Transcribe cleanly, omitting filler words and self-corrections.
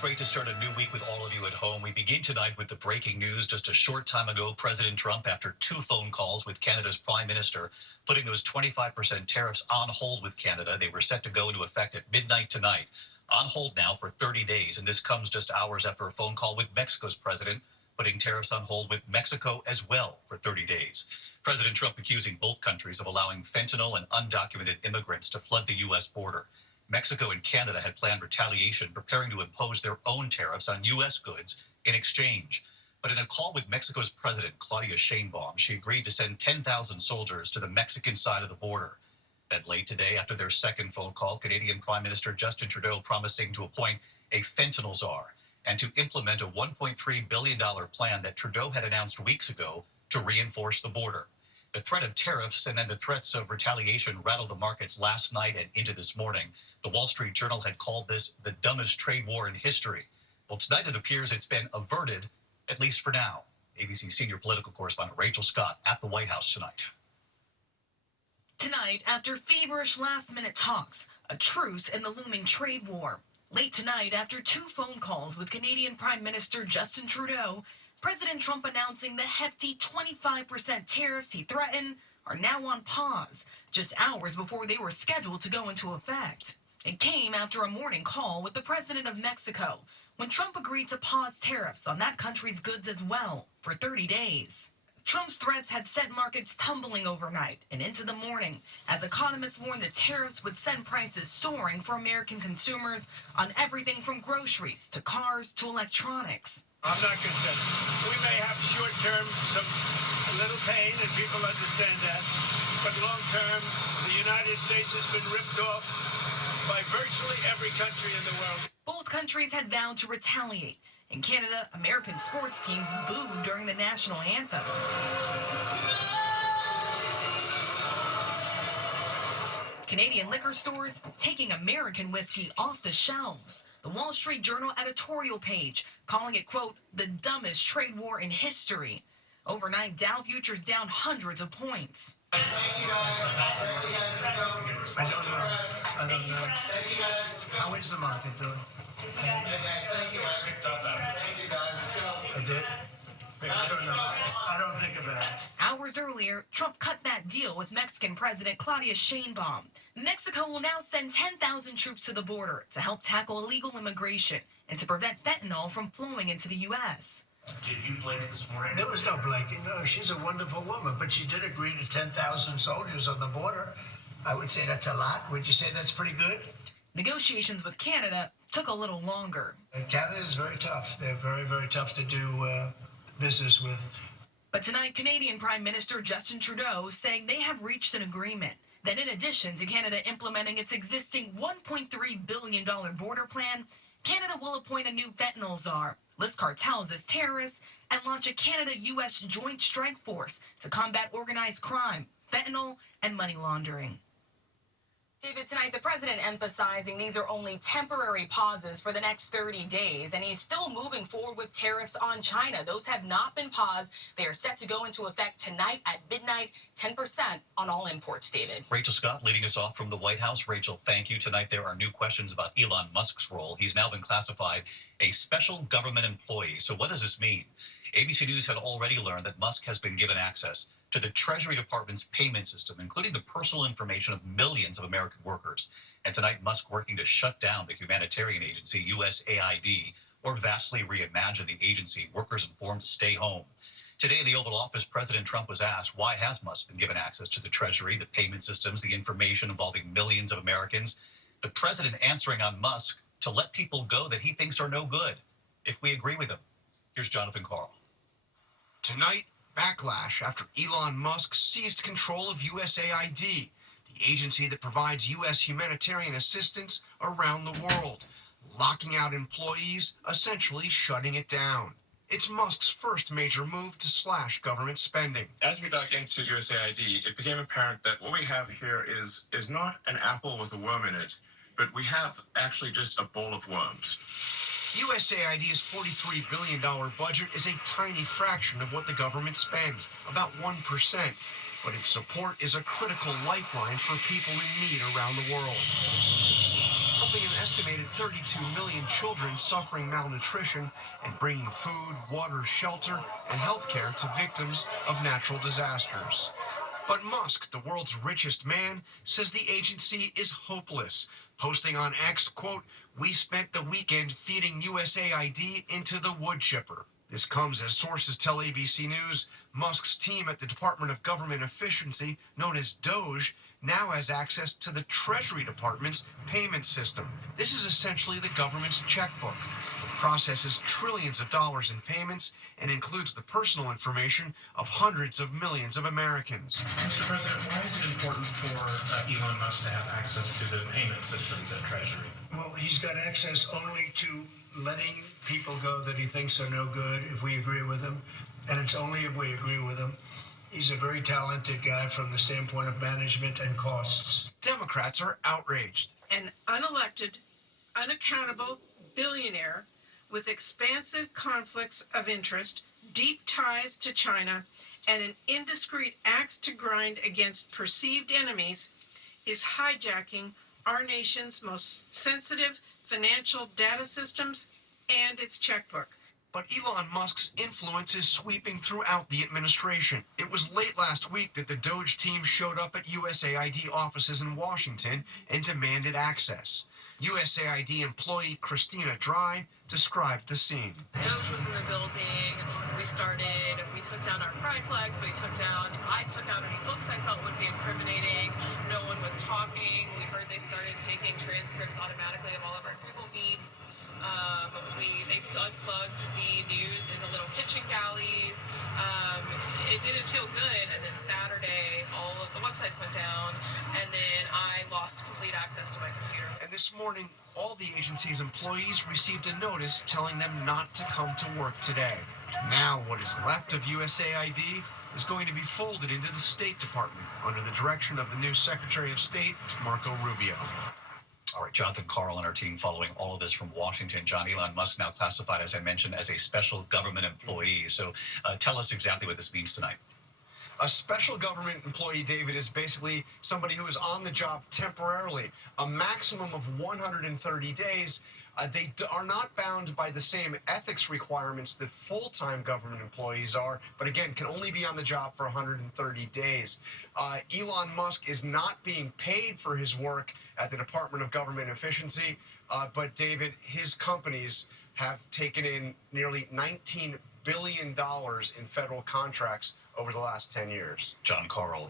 great to start a new week with all of you at home. We begin tonight with the breaking news. Just a short time ago, President Trump, after 2 phone calls with Canada's Prime Minister, putting those 25% tariffs on hold with Canada. They were set to go into effect at midnight tonight. On hold now for 30 days, and this comes just hours after a phone call with Mexico's president, putting tariffs on hold with Mexico as well for 30 days. President Trump accusing both countries of allowing fentanyl and undocumented immigrants to flood the U.S. border. Mexico and Canada had planned retaliation, preparing to impose their own tariffs on U.S. goods in exchange. But in a call with Mexico's president, Claudia Sheinbaum, she agreed to send 10,000 soldiers to the Mexican side of the border. Then late today, after their second phone call, Canadian Prime Minister Justin Trudeau promising to appoint a fentanyl czar and to implement a $1.3 billion plan that Trudeau had announced weeks ago to reinforce the border. The threat of tariffs and then the threats of retaliation rattled the markets last night and into this morning. The Wall Street Journal had called this the dumbest trade war in history. Well, tonight it appears it's been averted, at least for now. ABC senior political correspondent Rachel Scott at the White House tonight. Tonight, after feverish last-minute talks, a truce in the looming trade war. Late tonight, after 2 phone calls with Canadian Prime Minister Justin Trudeau, President Trump announcing the hefty 25% tariffs he threatened are now on pause, just hours before they were scheduled to go into effect. It came after a morning call with the president of Mexico, when Trump agreed to pause tariffs on that country's goods as well for 30 days. Trump's threats had sent markets tumbling overnight and into the morning, as economists warned that tariffs would send prices soaring for American consumers on everything from groceries to cars to electronics. I'm not concerned. We may have short-term a little pain, and people understand that. But long-term, the United States has been ripped off by virtually every country in the world. Both countries had vowed to retaliate. In Canada, American sports teams booed during the national anthem. Canadian liquor stores taking American whiskey off the shelves. The Wall Street Journal editorial page calling it, quote, the dumbest trade war in history. Overnight, Dow futures down hundreds of points. I don't know. How is the market doing? I did? I don't know. I don't think about it. Hours earlier, Trump cut that deal with Mexican President Claudia Sheinbaum. Mexico will now send 10,000 troops to the border to help tackle illegal immigration and to prevent fentanyl from flowing into the U.S. Did you blink this morning? There was no blinking. No, she's a wonderful woman, but she did agree to 10,000 soldiers on the border. I would say that's a lot. Would you say that's pretty good? Negotiations with Canada took a little longer. Canada is very tough. They're very, very tough to do business with. But tonight, Canadian Prime Minister Justin Trudeau saying they have reached an agreement that in addition to Canada implementing its existing $1.3 billion border plan, Canada will appoint a new fentanyl czar, list cartels as terrorists, and launch a Canada-U.S. joint strike force to combat organized crime, fentanyl, and money laundering. David, tonight the president emphasizing these are only temporary pauses for the next 30 days, and he's still moving forward with tariffs on China. Those have not been paused. They are set to go into effect tonight at midnight, 10% on all imports, David. Rachel Scott leading us off from the White House. Rachel, thank you. Tonight there are new questions about Elon Musk's role. He's now been classified a special government employee. So what does this mean? ABC News had already learned that Musk has been given access to the Treasury Department's payment system, including the personal information of millions of American workers. And tonight, Musk working to shut down the humanitarian agency, USAID, or vastly reimagine the agency. Workers informed to stay home. Today in the Oval Office, President Trump was asked, why has Musk been given access to the Treasury, the payment systems, the information involving millions of Americans? The president answering on Musk to let people go that he thinks are no good, if we agree with him. Here's Jonathan Carl. Tonight, backlash after Elon Musk seized control of USAID, the agency that provides U.S. humanitarian assistance around the world, locking out employees, essentially shutting it down. It's Musk's first major move to slash government spending. As we dug into USAID, it became apparent that what we have here is not an apple with a worm in it, but we have actually just a bowl of worms. USAID's $43 billion budget is a tiny fraction of what the government spends, about 1%, but its support is a critical lifeline for people in need around the world. helping an estimated 32 million children suffering malnutrition and bringing food, water, shelter, and health care to victims of natural disasters. But Musk, the world's richest man, says the agency is hopeless, posting on X, quote, "We spent the weekend feeding USAID into the wood chipper." This comes as sources tell ABC News Musk's team at the Department of Government Efficiency, known as DOGE, now has access to the Treasury Department's payment system. This is essentially the government's checkbook. It processes trillions of dollars in payments and includes the personal information of hundreds of millions of Americans. Mr. President, why is it important for Elon Musk to have access to the payment systems at Treasury? Well, he's got access only to letting people go that he thinks are no good if we agree with him, and it's only if we agree with him. He's a very talented guy from the standpoint of management and costs. Democrats are outraged. An unelected, unaccountable billionaire with expansive conflicts of interest, deep ties to China, and an indiscreet axe to grind against perceived enemies is hijacking our nation's most sensitive financial data systems and its checkbook. But Elon Musk's influence is sweeping throughout the administration. It was late last week that the DOGE team showed up at USAID offices in Washington and demanded access. USAID employee Christina Dry described the scene. DOGE was in the building. We took down our pride flags. I took out any books I felt would be incriminating. No one was talking. We heard they started taking transcripts automatically of all of our Google Meets. They unplugged the news in the little kitchen galleys. It didn't feel good. And then Saturday, all of the websites went down, and then I lost complete access to my computer. And this morning, all the agency's employees received a notice telling them not to come to work today. Now, what is left of USAID is going to be folded into the State Department under the direction of the new Secretary of State, Marco Rubio. All right, Jonathan Carl and our team following all of this from Washington. John, Elon Musk now classified, as I mentioned, as a special government employee. So tell us exactly what this means tonight. A special government employee, David, is basically somebody who is on the job temporarily, a maximum of 130 days. They are not bound by the same ethics requirements that full-time government employees are, but again, can only be on the job for 130 days. Elon Musk is not being paid for his work at the Department of Government Efficiency, but David, his companies have taken in nearly $19 billion in federal contracts over the last 10 years. John Carl.